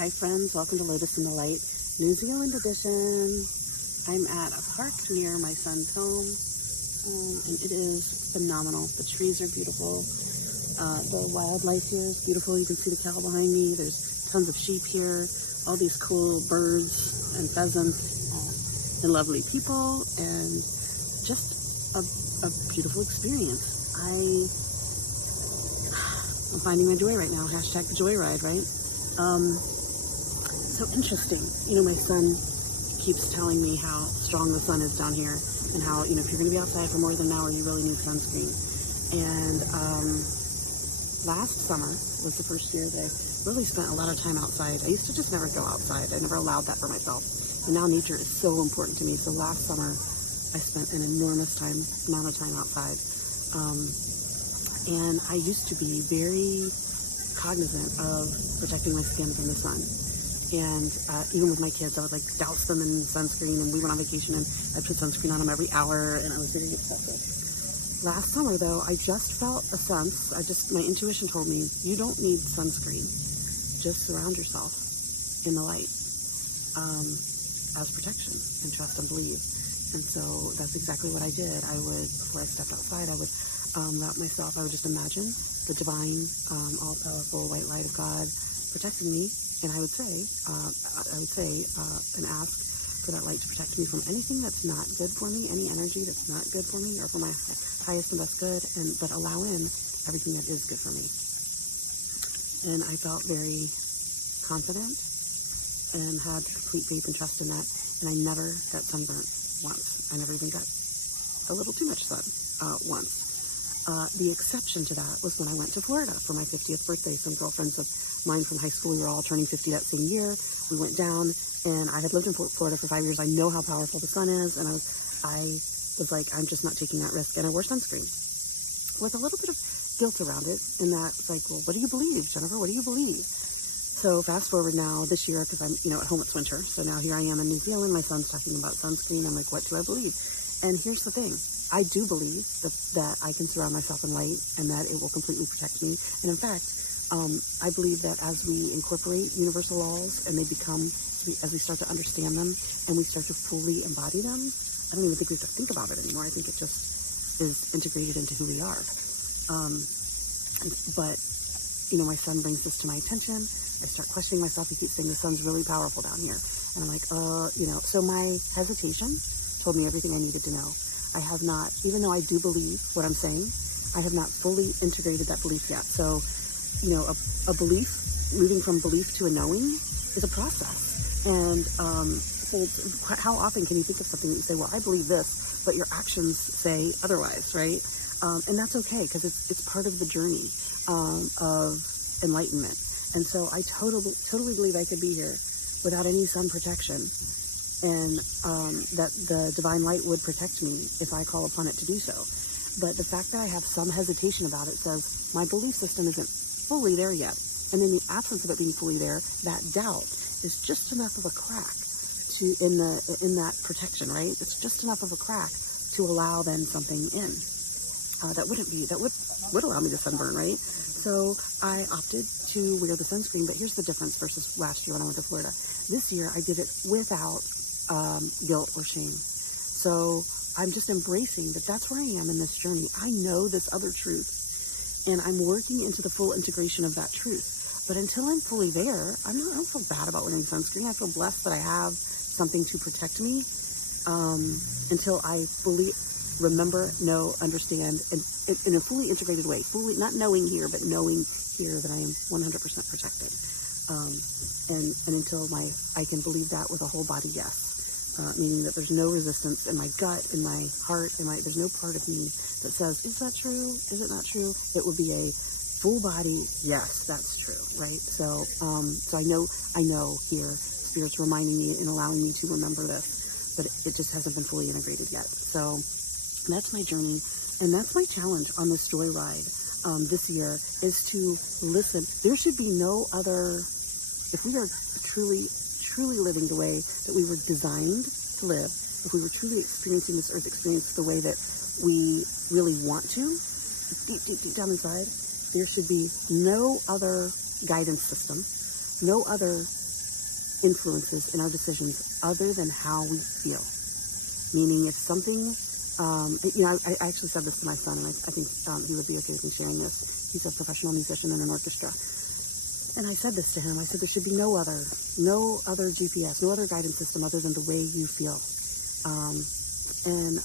Hi friends, welcome to Lotus in the Light, New Zealand edition. I'm at a park near my son's home, and it is phenomenal. The trees are beautiful. The wildlife here is beautiful. You can see the cow behind me. There's tons of sheep here, all these cool birds and pheasants, and lovely people, and just a beautiful experience. I'm finding my joy right now. Hashtag joyride, right? So interesting. My son keeps telling me how strong the sun is down here and how, if you're going to be outside for more than an hour, you really need sunscreen. And last summer was the first year that I really spent a lot of time outside. I used to just never go outside. I never allowed that for myself. And now nature is so important to me. So last summer, I spent an enormous amount of time outside. And I used to be very cognizant of protecting my skin from the sun. And even with my kids, I would douse them in sunscreen, and we went on vacation and I'd put sunscreen on them every hour, and I was very obsessive. Last summer though, I just felt a sense, my intuition told me, you don't need sunscreen. Just surround yourself in the light as protection, and trust and believe. And so that's exactly what I did. Before I stepped outside, I would wrap myself, I would just imagine the divine, all-powerful white light of God protecting me. And I would say, and ask for that light to protect me from anything that's not good for me, any energy that's not good for me, or for my highest and best good, but allow in everything that is good for me. And I felt very confident and had complete faith and trust in that. And I never got sunburnt once. I never even got a little too much sun once. The exception to that was when I went to Florida for my 50th birthday. Some girlfriends of mine from high school, we were all turning 50 that same year. We went down, and I had lived in Florida for 5 years. I know how powerful the sun is, and I was like, I'm just not taking that risk. And I wore sunscreen with a little bit of guilt around it, in that it's like, well, what do you believe, Jennifer? What do you believe? So fast forward now this year, because I'm, at home it's winter. So now here I am in New Zealand. My son's talking about sunscreen. I'm like, what do I believe? And here's the thing. I do believe that I can surround myself in light, and that it will completely protect me. And in fact, I believe that as we incorporate universal laws and they become, as we start to understand them and we start to fully embody them, I don't even think we have to think about it anymore. I think it just is integrated into who we are. But my son brings this to my attention. I start questioning myself. He keeps saying the sun's really powerful down here. And I'm like, so my hesitation told me everything I needed to know. I have not, even though I do believe what I'm saying, I have not fully integrated that belief yet. So, a belief, moving from belief to a knowing, is a process. And so how often can you think of something that you say, well, I believe this, but your actions say otherwise, right? And that's okay, because it's part of the journey of enlightenment. And so I totally believe I could be here without any sun protection, and that the divine light would protect me if I call upon it to do so. But the fact that I have some hesitation about it says my belief system isn't fully there yet. And in the absence of it being fully there, that doubt is just enough of a crack in that protection, right? It's just enough of a crack to allow then something in that would allow me to sunburn, right? So I opted to wear the sunscreen. But here's the difference versus last year when I went to Florida. This year I did it without guilt or shame. So I'm just embracing that that's where I am in this journey. I know this other truth, and I'm working into the full integration of that truth. But until I'm fully there, I don't feel bad about wearing sunscreen. I feel blessed that I have something to protect me until I fully remember, know, understand, and in a fully integrated way, fully not knowing here, but knowing here that I am 100% protected. And until I can believe that with a whole body yes. Meaning that there's no resistance in my gut, in my heart, there's no part of me that says, is that true? Is it not true? It would be a full body, yes, that's true, right? So I know here, Spirit's reminding me and allowing me to remember this, but it just hasn't been fully integrated yet. So that's my journey, and that's my challenge on this joy ride this year, is to listen. There should be no other, if we are truly living the way that we were designed to live, if we were truly experiencing this earth experience the way that we really want to, deep down inside, there should be no other guidance system, no other influences in our decisions other than how we feel. Meaning if something, I actually said this to my son, and I think he would be okay with me sharing this. He's a professional musician in an orchestra. And I said this to him. I said, there should be no other GPS, no other guidance system other than the way you feel. And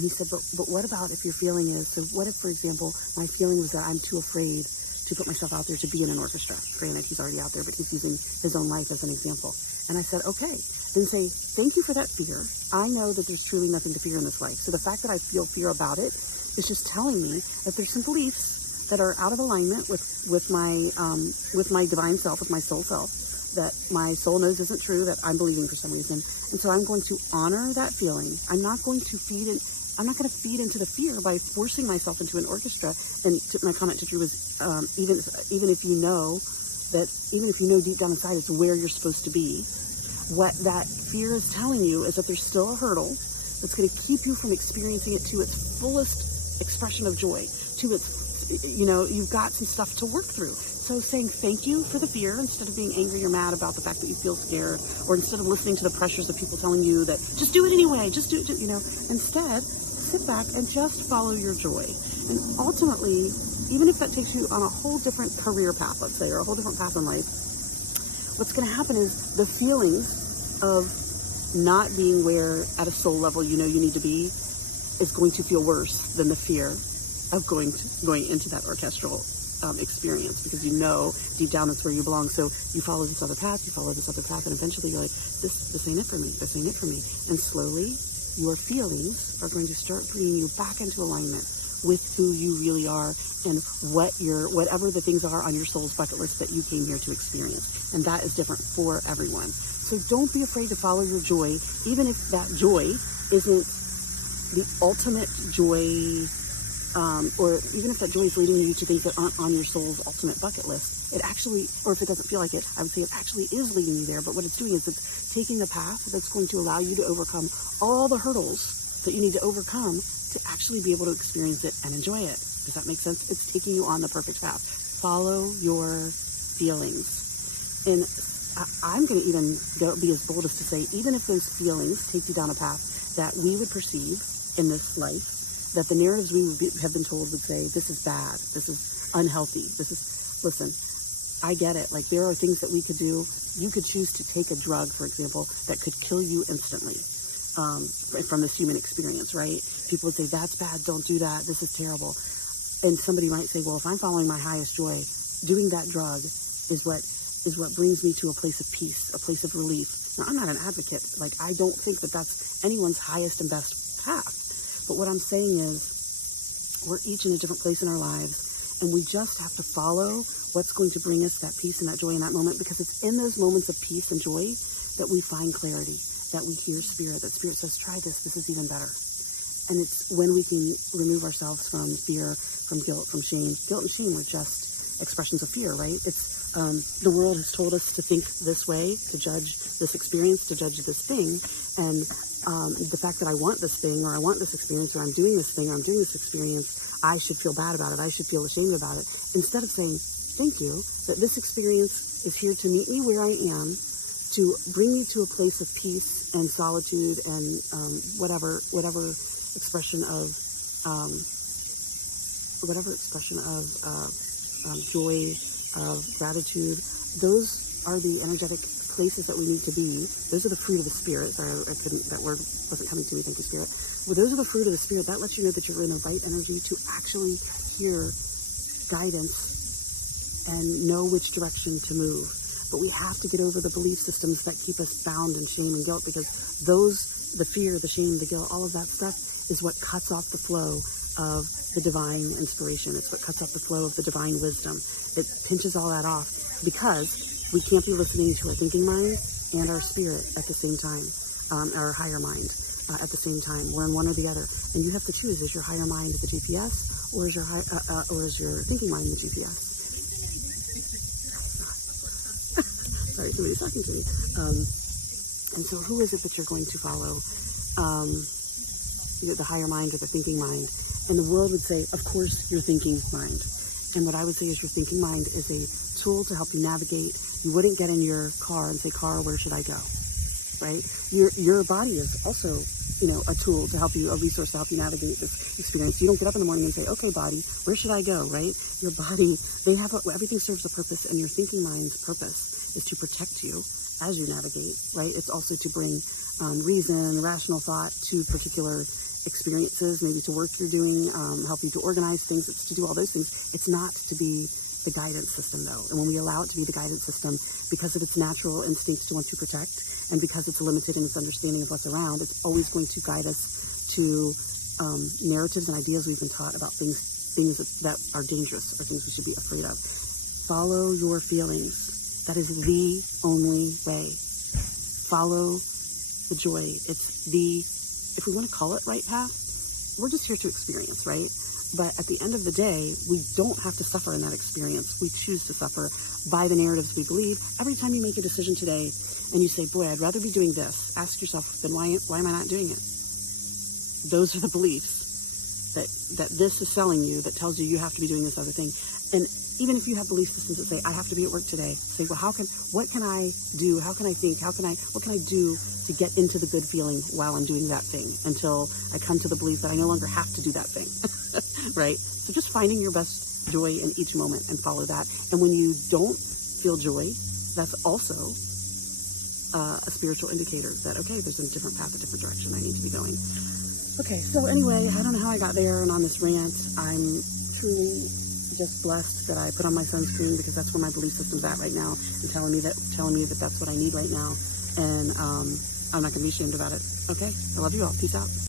he said, but what about if your feeling is, so what if, for example, my feeling was that I'm too afraid to put myself out there to be in an orchestra? Granted, he's already out there, but he's using his own life as an example. And I said, okay, then say, thank you for that fear. I know that there's truly nothing to fear in this life. So the fact that I feel fear about it is just telling me that there's some beliefs that are out of alignment with my divine self, with my soul self, that my soul knows isn't true, that I'm believing for some reason. And so I'm going to honor that feeling. I'm not going to feed into the fear by forcing myself into an orchestra. And my comment to Drew was, even if you know deep down inside it's where you're supposed to be, what that fear is telling you is that there's still a hurdle that's going to keep you from experiencing it to its fullest expression of joy, to its, you've got some stuff to work through. So saying thank you for the fear instead of being angry or mad about the fact that you feel scared, or instead of listening to the pressures of people telling you that just do it anyway, just do it, instead sit back and just follow your joy. And ultimately, even if that takes you on a whole different career path, let's say, or a whole different path in life, what's going to happen is the feelings of not being where at a soul level you need to be is going to feel worse than the fear of going into that orchestral experience, because deep down that's where you belong. So you follow this other path, and eventually you're like, this ain't it for me, and slowly your feelings are going to start bringing you back into alignment with who you really are and whatever the things are on your soul's bucket list that you came here to experience. And that is different for everyone. So don't be afraid to follow your joy, even if that joy isn't the ultimate joy, or even if that joy is leading you to things that aren't on your soul's ultimate bucket list. It actually, or if it doesn't feel like it, I would say it actually is leading you there. But what it's doing is it's taking the path that's going to allow you to overcome all the hurdles that you need to overcome to actually be able to experience it and enjoy it. Does that make sense? It's taking you on the perfect path. Follow your feelings. And I'm going to even be as bold as to say, even if those feelings take you down a path that we would perceive in this life, that the narratives we have been told would say, this is bad, this is unhealthy, listen, I get it. Like, there are things that we could do. You could choose to take a drug, for example, that could kill you instantly from this human experience, right? People would say, that's bad, don't do that, this is terrible. And somebody might say, well, if I'm following my highest joy, doing that drug is what brings me to a place of peace, a place of relief. Now, I'm not an advocate. Like, I don't think that that's anyone's highest and best path. But what I'm saying is, we're each in a different place in our lives, and we just have to follow what's going to bring us that peace and that joy in that moment, because it's in those moments of peace and joy that we find clarity, that we hear spirit, that spirit says, try this is even better. And it's when we can remove ourselves from fear, from guilt, from shame. Guilt and shame are just expressions of fear, right? It's the world has told us to think this way, to judge this experience, to judge this thing, and the fact that I want this thing, or I want this experience, or I'm doing this thing, or I'm doing this experience, I should feel bad about it, I should feel ashamed about it, instead of saying, thank you, that this experience is here to meet me where I am, to bring me to a place of peace and solitude and whatever expression of joy, of gratitude. Those are the energetic places that we need to be. Those are the fruit of the spirit. Sorry, that word wasn't coming to me. Thank you, spirit. Well, those are the fruit of the spirit. That lets you know that you're in the right energy to actually hear guidance and know which direction to move. But we have to get over the belief systems that keep us bound in shame and guilt, because the fear, the shame, the guilt, all of that stuff is what cuts off the flow of the divine inspiration. It's what cuts off the flow of the divine wisdom. It pinches all that off, because we can't be listening to our thinking mind and our spirit at the same time, our higher mind at the same time. We're in one or the other, and you have to choose: is your higher mind the GPS, or is your thinking mind the GPS? Sorry, somebody's talking to me. And so, who is it that you're going to follow? The higher mind or the thinking mind? And the world would say, of course, your thinking mind. And what I would say is, your thinking mind is a tool to help you navigate. You wouldn't get in your car and say, car, where should I go? Right? Your body is also, a tool to help you, a resource to help you navigate this experience. You don't get up in the morning and say, okay, body, where should I go? Right? Your body, everything serves a purpose, and your thinking mind's purpose is to protect you as you navigate, right? It's also to bring reason, rational thought to particular experiences, maybe to work you're doing, help you to organize things. It's to do all those things. It's not to be the guidance system, though. And when we allow it to be the guidance system, because of its natural instinct to want to protect, and because it's limited in its understanding of what's around, it's always going to guide us to narratives and ideas we've been taught about things that are dangerous or things we should be afraid of. Follow your feelings. That is the only way. Follow the joy. It's the, if we want to call it right path, we're just here to experience, right? But at the end of the day, we don't have to suffer in that experience. We choose to suffer by the narratives we believe. Every time you make a decision today and you say, boy, I'd rather be doing this, ask yourself, then why am I not doing it? Those are the beliefs that this is selling you, that tells you have to be doing this other thing. And even if you have belief systems that say, I have to be at work today, say, well, what can I do? How can I think? What can I do to get into the good feeling while I'm doing that thing until I come to the belief that I no longer have to do that thing, right? So just finding your best joy in each moment and follow that. And when you don't feel joy, that's also a spiritual indicator that, okay, there's a different path, a different direction I need to be going. Okay, so anyway, I don't know how I got there and on this rant. I'm truly just blessed that I put on my sunscreen, because that's where my belief system's at right now, and telling me that that's what I need right now. And I'm not going to be ashamed about it. Okay, I love you all. Peace out.